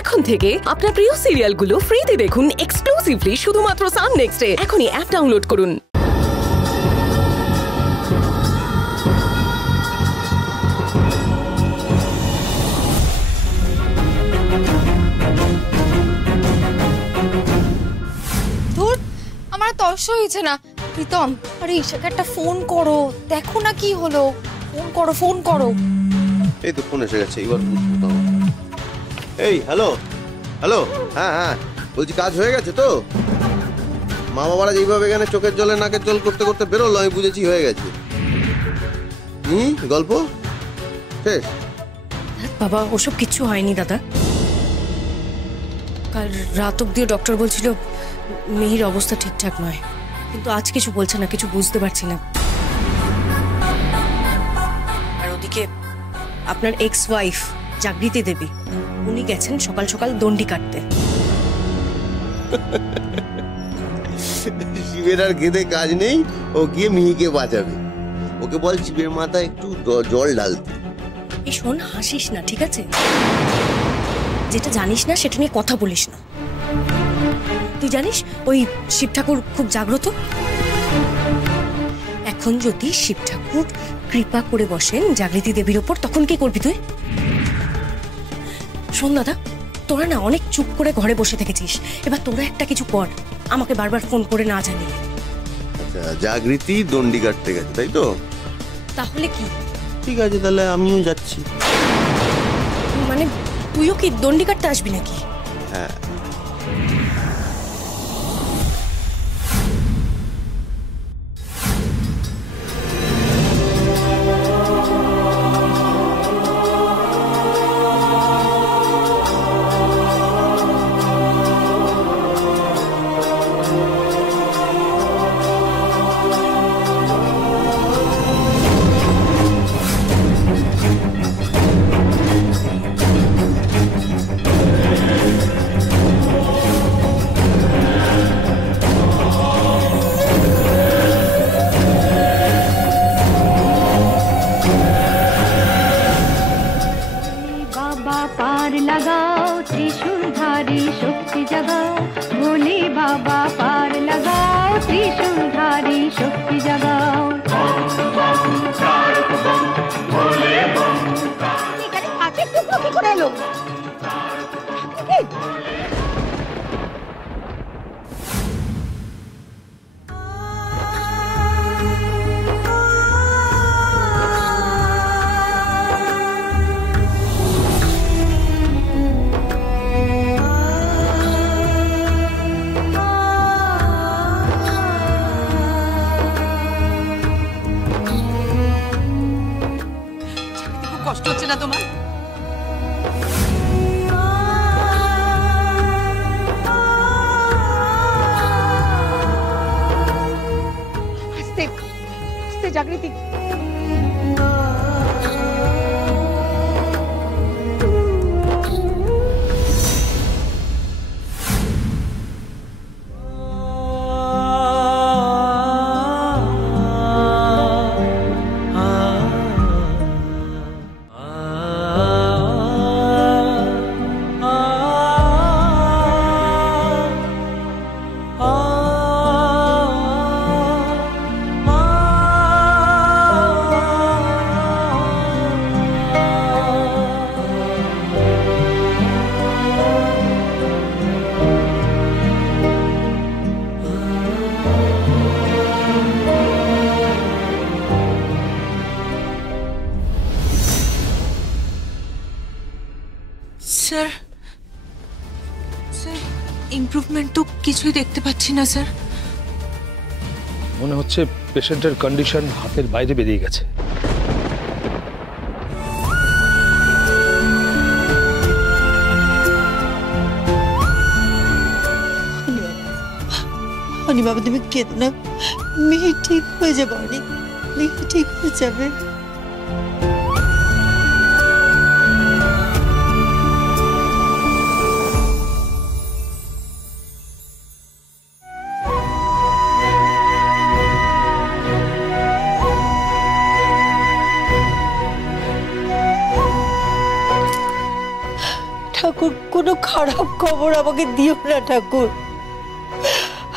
এখন থেকে আপনার প্রিয় সিরিয়ালগুলো ফ্রিতে দেখুন এক্সক্লুসিভলি শুধুমাত্র সান নেক্সটে। এখনই অ্যাপ ডাউনলোড করুন। আমার তর্স হয়েছে না প্রীতম। আরে ঈশাকে একটা ফোন করো, দেখো না কি হলো। ফোন করো। এই তো ফোন এসে গেছে, এবার এই হ্যালো হ্যালো, হ্যাঁ বলছি কাজ হয়ে গেছে তো? মা বাবারা যেইভাবে এখানে চোখের জলে নাকের জল করতে করতে বেরোলো, আমি বুঝেছি হয়ে গেছে। গল্প শেষ? বাবা ওসব কিচ্ছু হয়নি দাদা। কাল রাত অব্দিও ডক্টর বলছিল মেয়ের অবস্থা ঠিকঠাক নয়, কিন্তু আজ কিছু বলছে না, কিছু বুঝতে পারছি না। আর ওদিকে আপনার এক্স ওয়াইফ জাগৃতি দেবী, উনি গেছেন সকাল সকাল দণ্ডি কাটতে। শিবের আর গেদে কাজ নেই, ও গিয়ে মিহিকে বাঁচাবে। ওকে বল শিবের মাথায় একটু জল ঢালতে। এই শোন, হাসিস না ঠিক আছে? যেটা জানিস না সেটা নিয়ে কথা বলিস না। তুই জানিস ওই শিব ঠাকুর খুব জাগ্রত। এখন যদি শিব ঠাকুর কৃপা করে বসেন জাগৃতি দেবীর ওপর, তখন কি করবি তুই? শোন দাদা, তোরা না অনেক চুপ করে ঘরে বসে থেকেছিস, এবার তোরা একটা কিছু কর, আমাকে বারবার ফোন করে না জানিয়ে। আচ্ছা, জাগৃতি দণ্ডি কাটতে গেছে তাই তো? তাহলে কি? ঠিক আছে, তাহলে আমিও যাচ্ছি। মানে তুইও কি দণ্ডি কাটতে আসবি নাকি? হ্যাঁ। त्रिशूलधारी शक्ति जगाओ, भोले बाबा पार लगाओ, त्रिशूलधारी शक्ति जगाओ। এখানে কাঠের টুকরো কি করে এলো? কষ্ট হচ্ছে না তোমার? আস্তে আস্তে জাগৃতি। স্যার স্যার ইমপ্রুভমেন্ট তো কিছুই দেখতে পাচ্ছি না স্যার। মনে হচ্ছে পেশেন্টের কন্ডিশন হাতের বাইরে বেরিয়ে গেছে। অনি বাবা তুমি কেঁদো না, মেয়ে ঠিক হয়ে যাবে। অনি মেয়ে ঠিক হয়ে যাবে। ঠাকুর কোনো খারাপ খবর আমাকে দিও না ঠাকুর,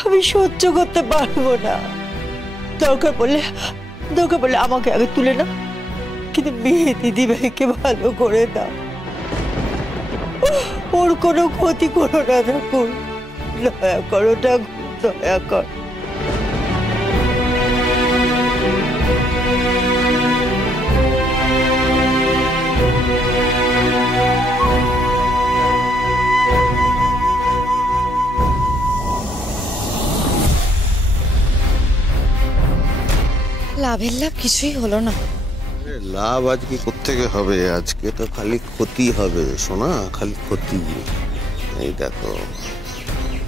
আমি সহ্য করতে পারবো না। দরকার বললে আমাকে আগে তুলে না, কিন্তু মেয়ে দিদিভাইকে ভালো করে দাও, ওর কোনো ক্ষতি করো না ঠাকুর, দয়া করো ঠাকুর, দয়া কর। লাভের লাভ কিছুই হলো না। লাভ আজকে কোত্থেকে হবে? আজকে তো খালি ক্ষতি হবে সোনা, খালি ক্ষতি। এই দেখো,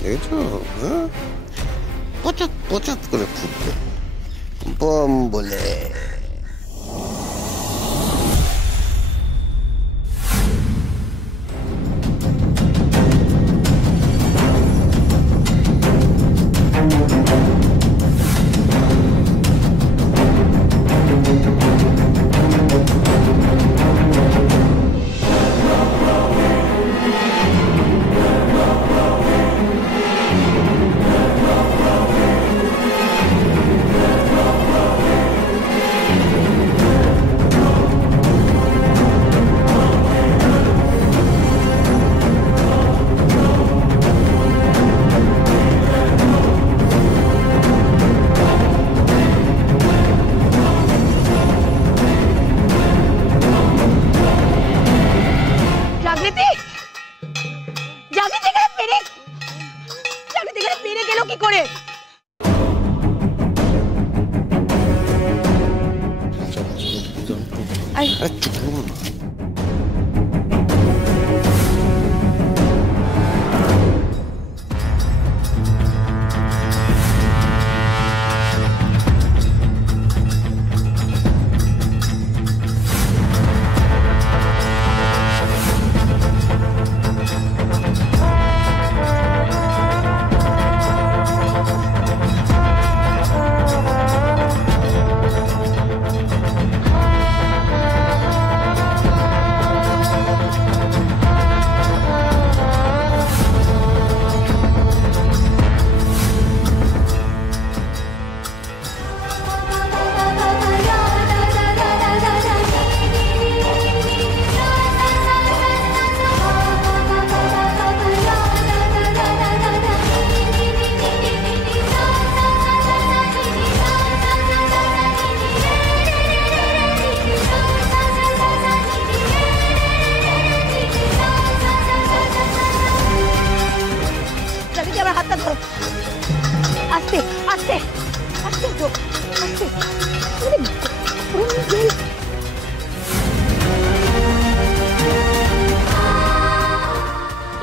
দেখেছো? হ্যাঁ, পচাত পচাত করে ফুটবে বম বলে।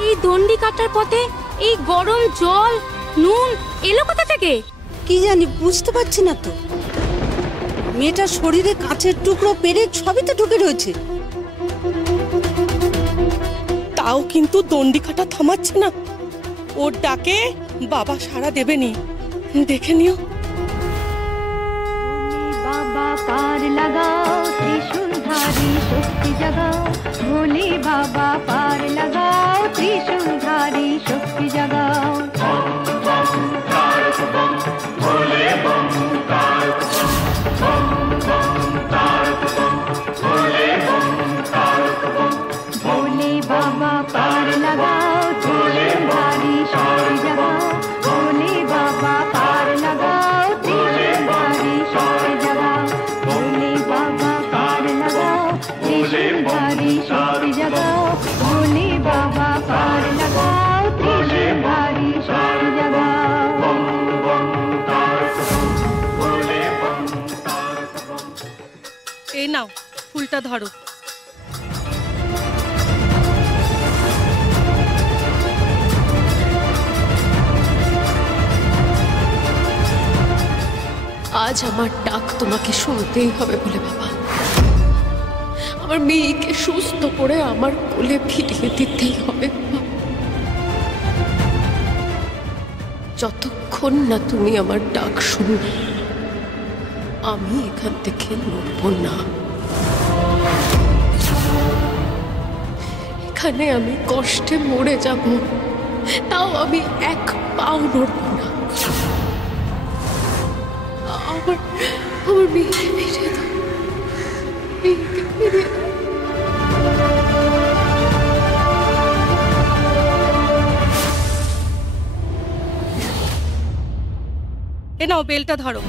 এই দণ্ডি কাটার পথে এই গরম জল নুন এলো কোথা থেকে? কি জানি, বুঝতে পারছি না তো। মেয়েটার শরীরে কাঁচের টুকরো পেরেক সবই তো ঢুকে রয়েছে। তাও কিন্তু দণ্ডি কাটা থামাচ্ছে না। ওর ডাকে বাবা সাড়া দেবেনি, দেখে নিও। बाबा पार लगाओ त्रिशूलधारी शक्ति जगाओ, भोले बाबा पार लगाओ त्रिशूलधारी शक्ति जगाओ। बम बम तारक बम, भोले बम तारक बम, बम बम तारक बम, भोले बम तारक बम। भोले बाबा पार लगाओ त्रिशूलधारी शक्ति जगाओ, भोले बाबा पार लगाओ त्रिशूलधारी शक्ति जगाओ, भोले बाबा पार लगाओ त्रिशूलधारी शक्ति जगाओ, भोले बाबा पार लगाओ त्रिशूलधारी शक्ति जगाओ। बम बम तारक बम, भोले बम तारक बम। এই নাও ফুলটা ধরো। আজ আমার ডাক তোমাকে শুনতেই হবে বলে বাবা, আমার মেয়েকে সুস্থ করে আমার কোলে ফিরিয়ে দিতেই হবে বাবা। যতক্ষণ না তুমি আমার ডাক শুনবে আমি এখান থেকে নড়ব না। এখানে আমি কষ্টে মরে যাব, তাও আমি এক পাও নড়ব না। আমার মেয়েকে ফিরিয়ে দাও, মেয়েকে ফিরিয়ে দাও। এ নাও বেলটা ধরো।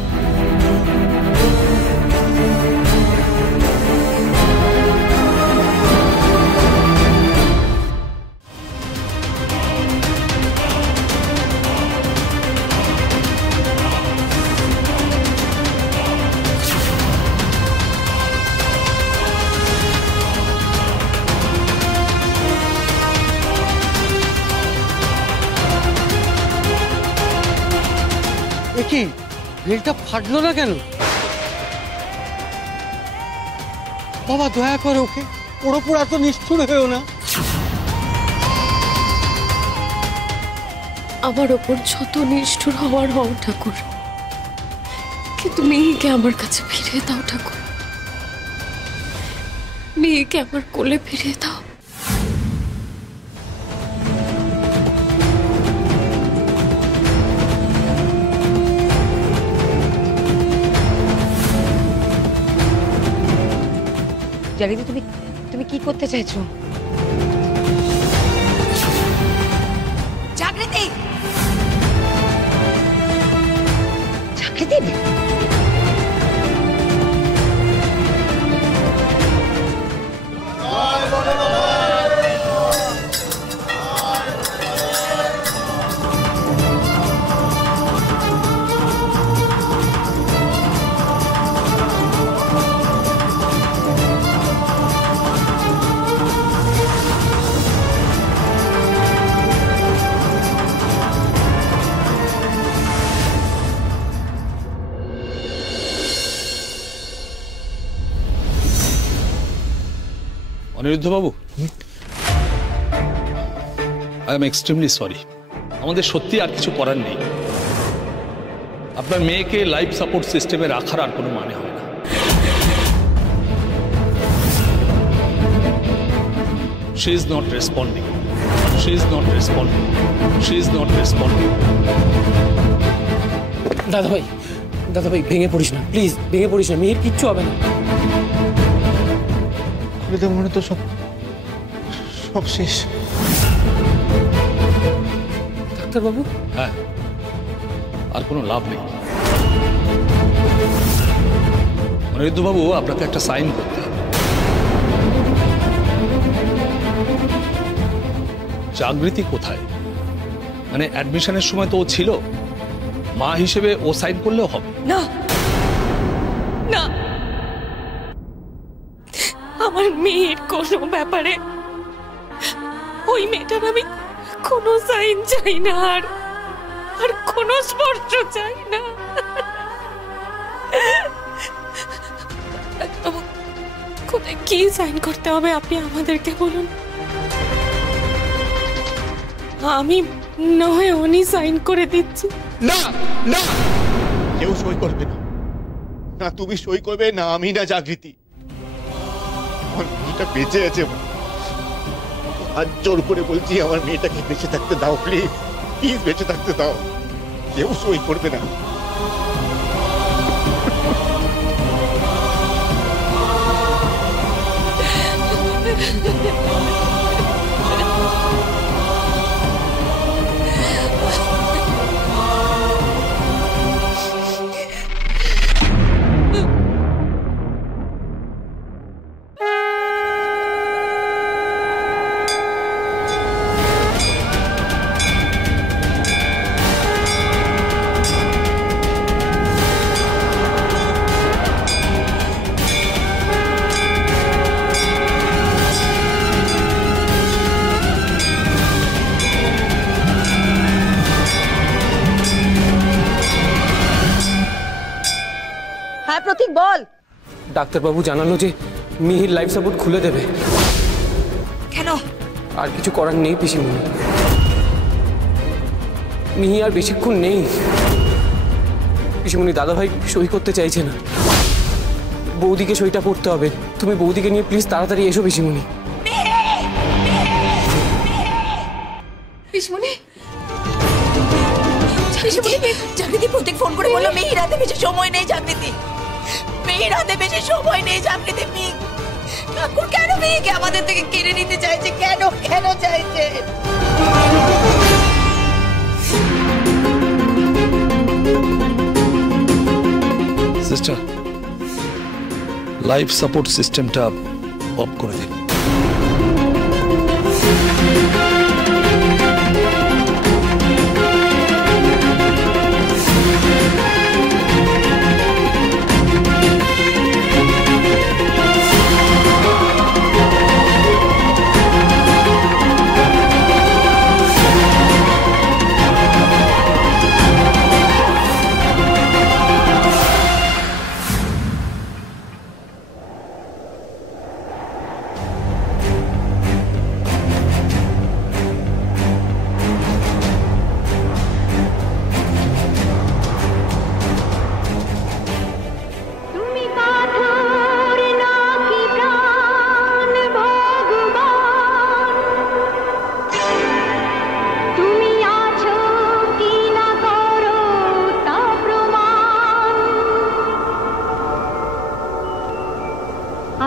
কি বেলটা ফাটলো না কেন? বাবা দয়া করে ওকে পুরোপুরি এত নিষ্ঠুর হয়েও না। আমার ওপর যত নিষ্ঠুর হওয়ার হও ঠাকুর, কিন্তু মেয়েকে আমার কাছে ফিরিয়ে দাও ঠাকুর, মেয়েকে আমার কোলে ফিরিয়ে দাও। জাগৃতি, তুমি তুমি কি করতে চাইছো? Jagriti, Jagriti, অনিরুদ্ধবাবু, I am extremely sorry. আমাদের সত্যি আর কিছু করার নেই। আপনার মেয়েকে লাইফ সাপোর্ট সিস্টেমে রাখার আর কোনো মানে হয় না। She is not responding, she is not responding, she is not responding. দাদা ভাই ভেঙে পড়িস না, প্লিজ ভেঙে পড়িস না, মেয়ের কিচ্ছু হবে না। মনে তো সব শেষ। ডাক্তারবাবু, হ্যাঁ, আর কোনো লাভ নেই। অনিরুদ্ধবাবু, আপনাকে একটা সাইন করতে হবে। জাগৃতি কোথায়? মানে অ্যাডমিশনের সময় তো ও ছিল, মা হিসেবে ও সাইন করলেও হবে না না, আমার মেয়ের কোনো ব্যাপারে ওই মেয়েটার আমি কোনো সাইন চাই না, আর কোনো স্পর্শ চাই না। কোথায় কি সাইন করতে হবে আপনি আমাদেরকে বলুন, আমি নয় উনি সাইন করে দিচ্ছি। না না, কেউ সই করবে না, না তুমি সই করবে, না আমি, না জাগৃতি। আমার মেয়েটা বেঁচে আছে, হাত জোর করে বলছি আমার মেয়েটাকে বেঁচে থাকতে দাও, প্লিজ প্লিজ বেঁচে থাকতে দাও, কেউ সই করবে না। প্রতীক বল। ডাক্তারবাবু জানালো যে মিহির লাইফ সাপোর্ট খুলে দেবে। কেন? আর কিছু করার নেই পিসিমণি, মিহি আর বেশিক্ষণ নেই। পিসিমণি, দাদাভাই সই করতে চাইছে না, বৌদিকে সইটা করতে হবে। তুমি বৌদিকে নিয়ে প্লিজ তাড়াতাড়ি এসো পিসিমণি। পিসমণি জাগৃতি প্রত্যেক ফোন করে বললো মেয়ের হাতে বেশি সময় নেই জাগৃতি, মেয়ের হাতে বেশি সময় নেই জাগৃতি। মেয়ে ঠাকুর কেন মেয়েকে আমাদের থেকে কেড়ে নিতে চাইছে? কেন কেন চাইছে? সিস্টার, লাইফ সাপোর্ট সিস্টেমটা অফ করে দিন।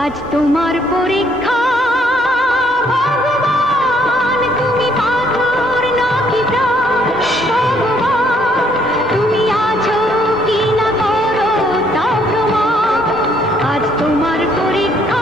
আজ তোমার পরীক্ষা ভগবান, তুমি পাথর নাকি প্রাণ, ভগবান তুমি আছো কি না করো তা প্রমাণ, আজ তোমার পরীক্ষা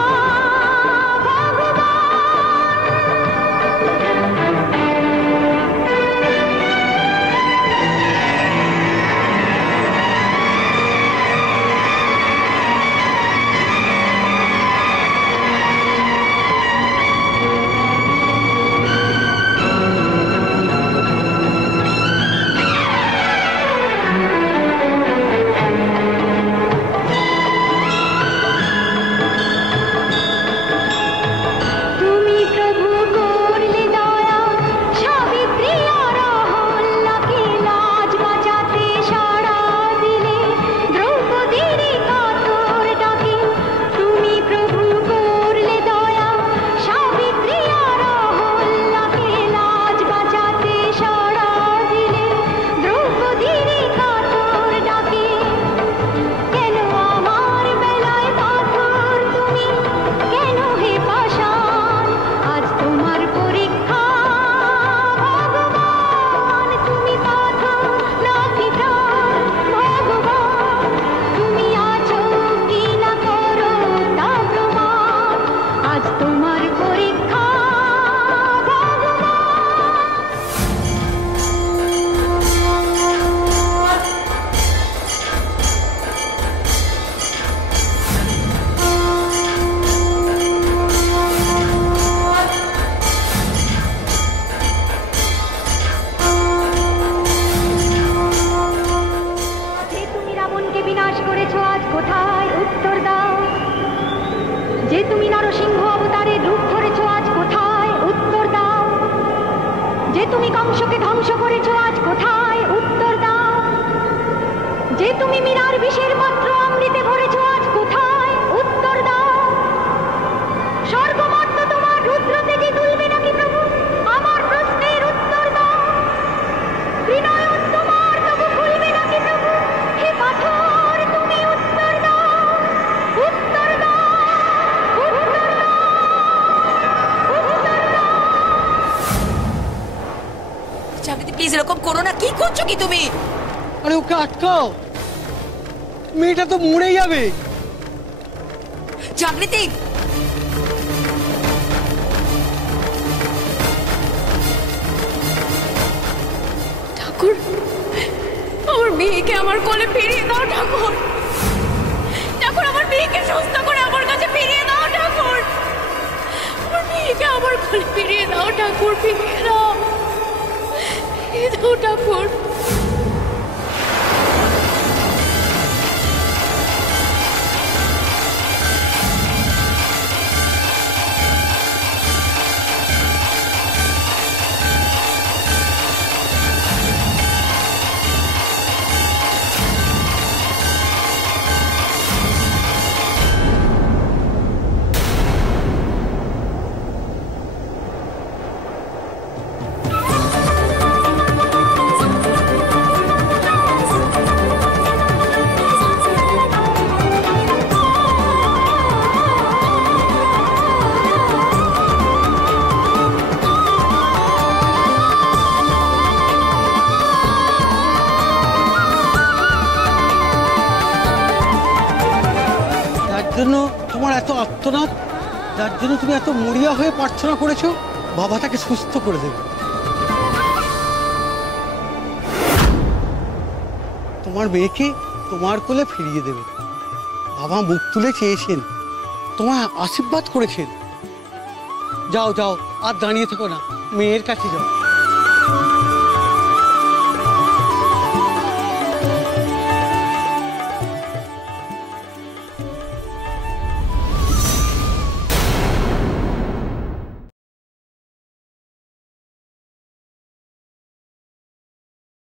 এরকম করো না। কি করছো কি তুমি? আরে ওকে আটকাও, মেয়েটা তো মরে যাবে। জাগৃতি, ঠাকুর আমার মেয়েকে আমার কোলে ফিরিয়ে দাও ঠাকুর, ঠাকুর আমার মেয়েকে সুস্থ করে আমার কাছে ফিরিয়ে দাও ঠাকুর, আমার মেয়েকে আমার কোলে ফিরিয়ে দাও ঠাকুর, ফিরিয়ে দাও ঠাকুর। তোমার এত আত্মনাদ, যার জন্য তুমি এত মরিয়া হয়ে প্রার্থনা করেছো, বাবা তাকে সুস্থ করে দেবে। তোমার মেয়েকে তোমার কোলে ফিরিয়ে দেবে। বাবা মুখ তুলে চেয়েছেন, তোমার আশীর্বাদ করেছেন। যাও যাও, আর দাঁড়িয়ে থেকো না, মেয়ের কাছে যাও।